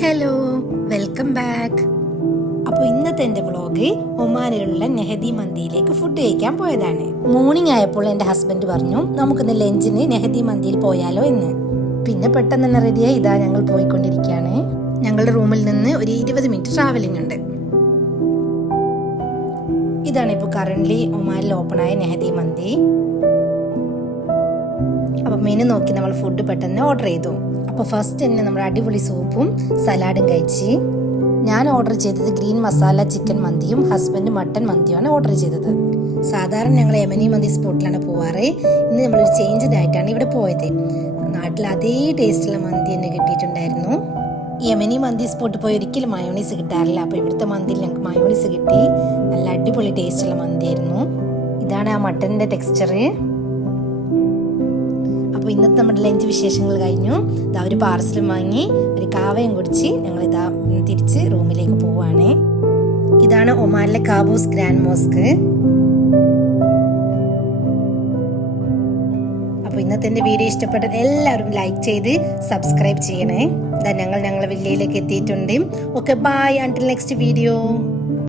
Hello, welcome back. അപ്പോൾ ഇന്നത്തെ എൻ്റെ വ്ളോഗ് ഒമാനിലുള്ള നെഹദി മന്തിയിലേക്ക് ഫുഡ് കഴിക്കാൻ പോയതാണ്. മോർണിംഗ് ആയപ്പോൾ എൻ്റെ ഹസ്ബൻഡ് പറഞ്ഞു നമുക്കിന്ന് ലഞ്ചിന് നെഹദി മന്തിയിൽ പോയാലോ എന്ന്. പിന്നെ പെട്ടെന്ന് തന്നെ റെഡിയായി ഇതാ ഞങ്ങൾ പോയിക്കൊണ്ടിരിക്കുകയാണ്. ഞങ്ങളുടെ റൂമിൽ നിന്ന് ഒരു 20 മിനിറ്റ് ട്രാവലിംഗ് ഉണ്ട്. ഇതാണ് ഇപ്പോൾ കറന്റ് ഒമാനിൽ ഓപ്പൺ ആയ നെഹദി മന്തി. അപ്പോൾ മെനു നോക്കി നമ്മൾ ഫുഡ് പെട്ടെന്ന് ഓർഡർ ചെയ്തു. അപ്പോൾ ഫസ്റ്റ് തന്നെ നമ്മൾ അടിപൊളി സൂപ്പും സലാഡും കഴിച്ച്. ഞാൻ ഓർഡർ ചെയ്തത് ഗ്രീൻ മസാല ചിക്കൻ മന്തിയും ഹസ്ബൻഡ് മട്ടൻ മന്തിയുമാണ് ഓർഡർ ചെയ്തത്. സാധാരണ ഞങ്ങൾ യമനി മന്തി സ്പോട്ടിലാണ് പോവാറ്. ഇന്ന് നമ്മളൊരു ചേഞ്ച് ആയിട്ടാണ് ഇവിടെ പോയത്. നാട്ടിൽ അതേ ടേസ്റ്റുള്ള മന്തി തന്നെ കിട്ടിയിട്ടുണ്ടായിരുന്നു. യമനി മന്തി സ്പോട്ട് പോയി ഒരിക്കലും മയോണീസ് കിട്ടാറില്ല. അപ്പോൾ ഇവിടുത്തെ മന്തിയിൽ ഞങ്ങൾക്ക് മയോണീസ് കിട്ടി. നല്ല അടിപൊളി ടേസ്റ്റുള്ള മന്തിയായിരുന്നു. ഇതാണ് ആ മട്ടൻ്റെ ടെക്സ്ചർ. അപ്പോൾ ഇന്നത്തെ നമ്മുടെ ലഞ്ച് വിശേഷങ്ങൾ കഴിഞ്ഞു. ഇതാ ഒരു പാർസലും വാങ്ങി ഒരു കാവയും കുടിച്ച് ഞങ്ങൾ ഇതാ തിരിച്ച് റൂമിലേക്ക് പോവാണ്. ഇതാണ് ഒമാനിലെ കാബൂസ് ഗ്രാൻഡ് മോസ്ക്. അപ്പോൾ ഇന്നത്തെ എൻ്റെ വീഡിയോ ഇഷ്ടപ്പെട്ടത് എല്ലാവരും ലൈക്ക് ചെയ്ത് സബ്സ്ക്രൈബ് ചെയ്യണേ. ഞങ്ങൾ ഞങ്ങളുടെ വില്ലയിലേക്ക് എത്തിയിട്ടുണ്ട്. Okay, bye, until next video.